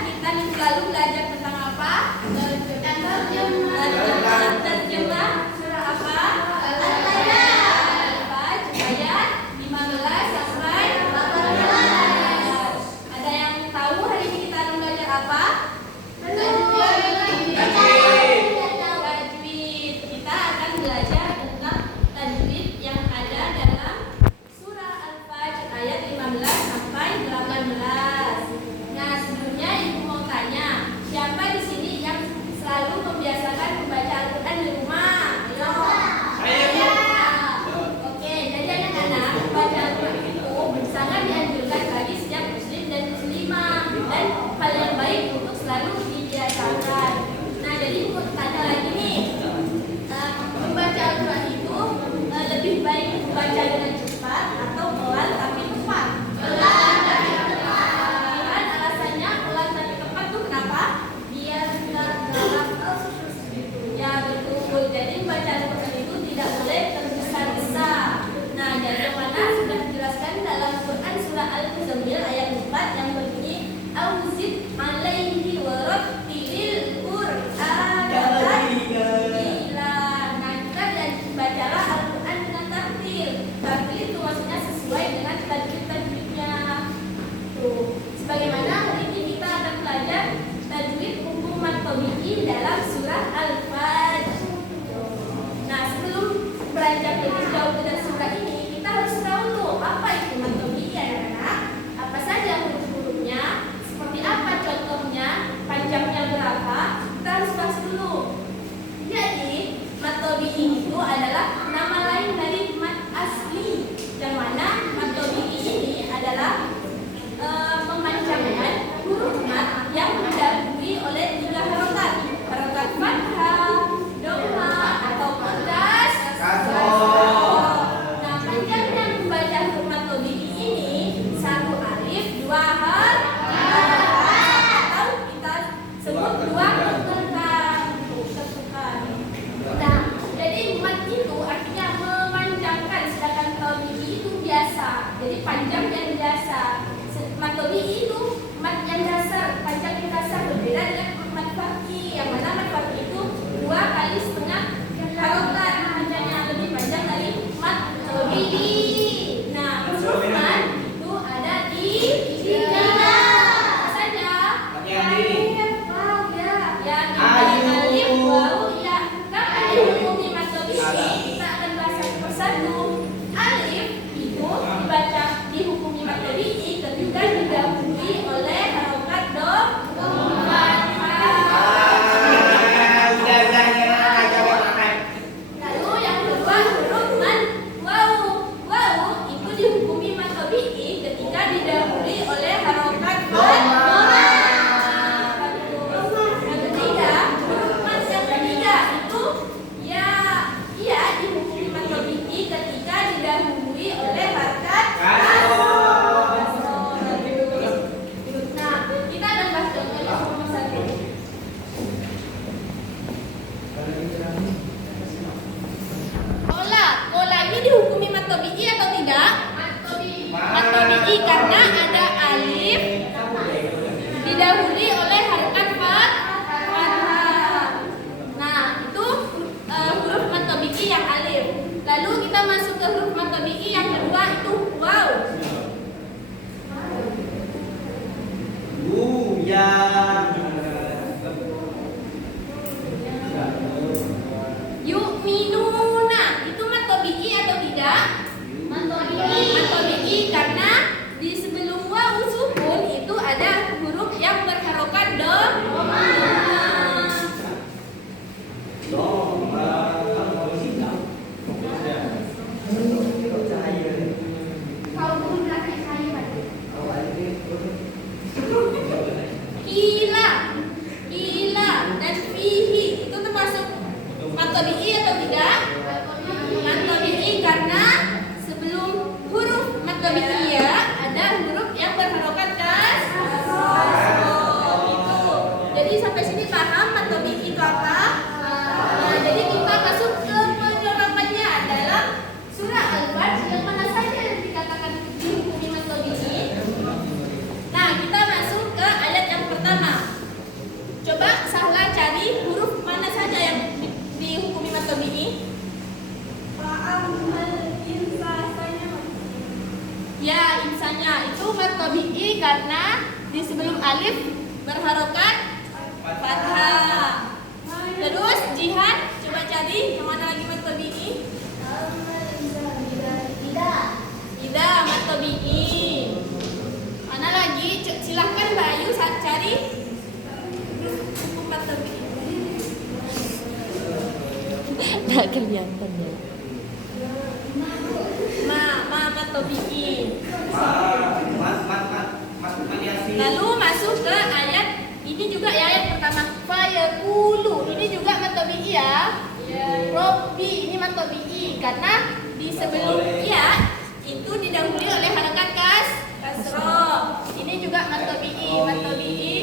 kita minggu lalu belajar tentang apa? Terjemah surah apa? Al-Fajr ayat 15 sampai 18. Ada yang tahu hari ini kita akan belajar apa? Tajwid. Kita akan belajar tentang tajwid yang ada dalam surah Al-Fajr ayat 15 sampai 18. Nah, sebelumnya Ibu mau tanya, siapa di sini yang selalu membiasakan membaca Al-Quran di rumah? Ayo. Oke, jadi anak-anak, membaca Al-Quran itu sangat dianjurkan bagi setiap muslim dan muslimah, dan hal yang baik untuk selalu dibiasakan. Nah, jadi Ibu tanya lagi nih, membaca Al-Quran itu lebih baik membaca dengan cepat atau pelan tapi tepat? Pelan tapi tepat. Kan alasannya pelan tapi tepat tuh kenapa? Biar nggak galak. Ya betul. Jadi membaca Al-Quran itu tidak boleh tergesa-gesa. Nah, jadi mana sudah dijelaskan dalam Quran surah Al-Muzammil ayat 4 yang berbunyi Auzid alaihi wa rattilil Qur'an tartila. Nah, kita bacalah Al-Quran dengan tartil. Tartil itu maksudnya sesuai dengan tajwid-tajwidnya. Tuh, sebagaimana hari ini kita akan belajar tajwid hukum mad tabi'i dalam surah Al-Fajr. Nah, sebelum beranjak lebih jauh ke surah ini, kita harus tahu tuh apa itu mad tabi'i anak-anak. Apa saja huruf-hurufnya, seperti apa contohnya, panjangnya berapa, kita harus bahas dulu. Jadi, mad tabi'i itu adalah nama lain dari mad asli, yang mana mad tabi'i ini adalah memanjangkan huruf mad yang didahului oleh 3 harokat, harokat fathah, dhamma ataupun das. Nah, panjangnya membaca huruf mad tabi'i ini 1 alif, 2 har, atau kita sebut 2 tertekan. Nah, jadi mad itu artinya memanjangkan, sedangkan tabi'i itu biasa. Jadi panjang dan biasa. Mad tabi'i itu mad yang dasar, panjang yang dasar, berbeda dengan mad far'i, yang mana mad far'i itu 2,5 harokat, panjangnya lebih panjang dari mad tabi'i. Nah, huruf mad itu ada di 3 saja. Alif, waw, ya, alif, waw, ya. Kapan dihukumi mad tabi'i? Kita akan bahas satu persatu. Alif itu dibaca dihukumi mad tabi'i ketika didahului oleh harokat dhamma. Lalu yang kedua huruf mad waw. Waw itu dihukumi mad tabi'i ketika didahului oleh harokat dhamma. Yang ketiga huruf mad yang ketiga itu ya, ia dihukumi mad tabi'i ketika didahului oleh harokat kasroh. Nah, kita akan bahas contohnya satu persatu. Kola ini dihukumi mad tabi'i atau tidak? Mad tabi'i karena ada alif didahului oleh harokat fathah. Nah, itu huruf mad tabi'i yang alif. Lalu kita masuk ke huruf mad tabi'i yang kedua itu waw. Yu'minuna itu mad tabi'i atau tidak? Mad tabi'i karena di sebelum waw sukun itu ada huruf yang berharokat dhamma. Kila dan fihi itu termasuk mad tabi'i atau tidak? Mad tabi'i karena sebelum huruf mad tabi'i ya ada huruf yang berharokat kasroh. Itu. Jadi sampai sini paham mad tabi'i itu apa? Nah, jadi kita masuk ke penerapannya dalam surah Al-Fajr yang mana saja yang dikatakan dihukumi mad tabi'i. Nah, kita masuk ke ayat yang pertama. tabi'i karena di sebelum alif berharokat fathah. Terus Jihan, coba cari yang mana lagi mad tabi'i? Ida mad tabi'i. Mana lagi? Silahkan Mbak Ayu cari hukum mad tabi'i. Nggak kelihatan ya. Mad tabi'i. Lalu masuk ke ayat ini juga ya, ayat pertama fayaqulu. Ini juga mad tabi'i ya. Robbi ini mad tabi'i karena di sebelum ya itu didahului oleh harakat kasroh. Ini juga mad tabi'i. Mad tabi'i.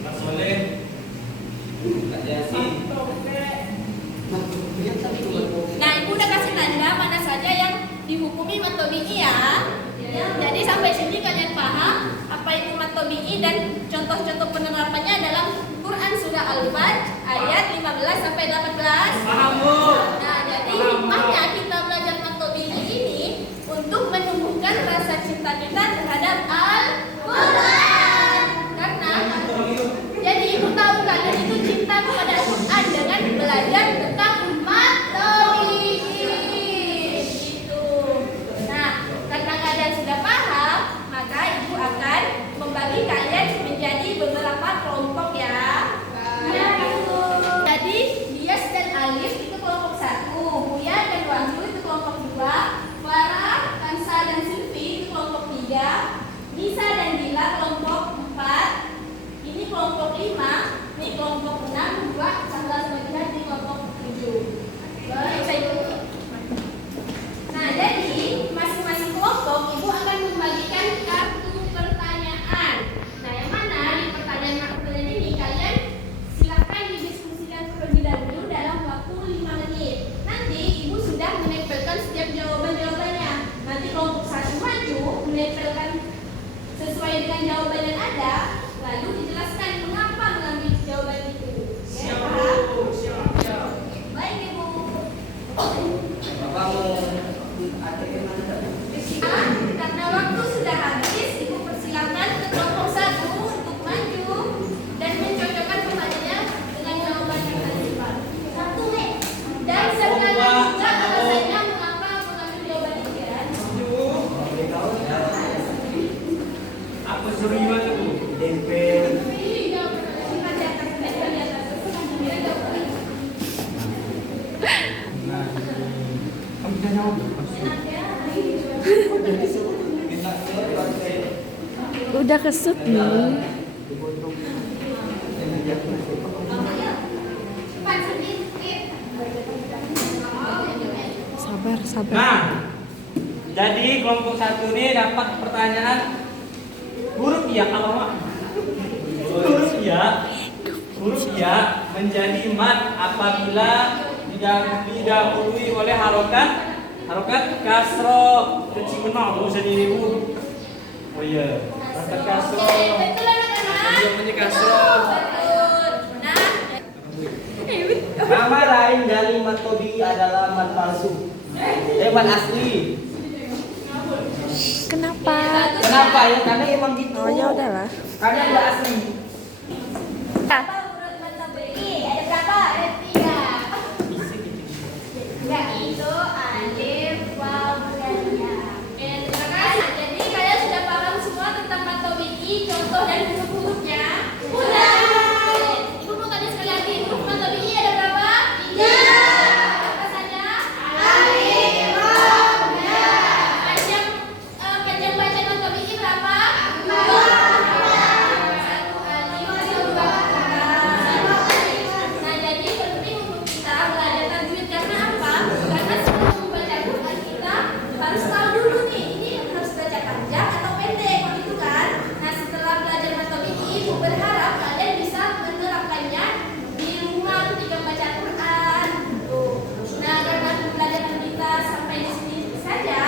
Mas Soleh, Kak Yasin. Nah, Ibu udah kasih tanda mana saja yang dihukumi mad tabi'i ya. Jadi sampai sini kalian paham apa itu mad tabi'i dan contoh-contoh penerapannya dalam Quran surah Al-Fajr ayat 15 sampai 18. Paham, Bu. Nah, jadi hikmahnya kita belajar mad tabi'i ini untuk menumbuhkan rasa cinta kita terhadap Al-Quran. Karena jadi Ibu tahu kalian itu cinta kepada Al-Quran dengan belajar tentang mad tabi'i. Gitu. Nah, karena kalian sudah paham, maka Ibu akan membagi kalian menjadi beberapa kelompok ya. Jadi Dias dan Alif itu kelompok 1, Buya dan Wahyu itu kelompok 2, Farah, Kansa dan Silvi itu kelompok 3, Nisa dan Dila kelompok 4, ini kelompok 5, ini kelompok 6, 2, 11 bagian di kelompok 7. Baik, saya ikut. Nah, jadi masing-masing kelompok Ibu akan membagikan kartu pertanyaan. Nah, yang mana di pertanyaan ini kalian silahkan didiskusikan terlebih dahulu dalam waktu 5 menit. Nanti Ibu sudah menempelkan setiap jawaban-jawabannya. Nanti kelompok 1 maju menempelkan sesuai dengan jawaban yang ada, lalu dijelaskan mengapa mengambil jawaban itu. Ya, paham? Baik, Ibu. Karena waktu sudah habis, Ibu persilakan ke kelompok 1 untuk maju dan mencocokkan pertanyaannya dengan jawaban yang tersebar. Dan sertakan juga alasannya mengapa mengambil jawaban itu ya. Apa suruh gimana, Bu? Udah kesut nih. Sabar. Nah, jadi kelompok 1 ini dapat pertanyaan huruf ya kalau huruf ya menjadi mad apabila didahului oleh harokat kasroh. Kecil kenal Bu sendiri Bu. Oh iya, harokat kasroh. Betul anak-anak. Dia punya kasroh. Betul. Nah, Nama lain dari mad tabi'i adalah mad palsu. Mad asli. Kenapa? Kenapa ya? Karena emang gitu. Oh ya udahlah. Karena nggak asli. apa huruf mad tabi'i? Ada berapa? Ada 3. Yaitu alif, waw, dan ya. Oke, terima kasih. Jadi kalian sudah paham semua tentang mad tabi'i, contoh dan huruf-hurufnya? Sudah. Ibu mau tanya sekali lagi, huruf mad tabi'i ada berapa? 3. Apa saja? Alif, waw, dan. Panjang bacaan mad tabi'i berapa? 2. 1 alif, 2 Nah, jadi penting untuk kita belajar tajwid karena apa? Karena sebelum membaca Quran kita harus tahu dulu nih, ini harus baca panjang atau pendek, begitu kan? Nah, setelah belajar mad tabi'i, Ibu berharap kalian bisa menerapkannya di rumah ketika baca Quran. Tuh. Nah, karena pembelajaran kita sampai di sini saja,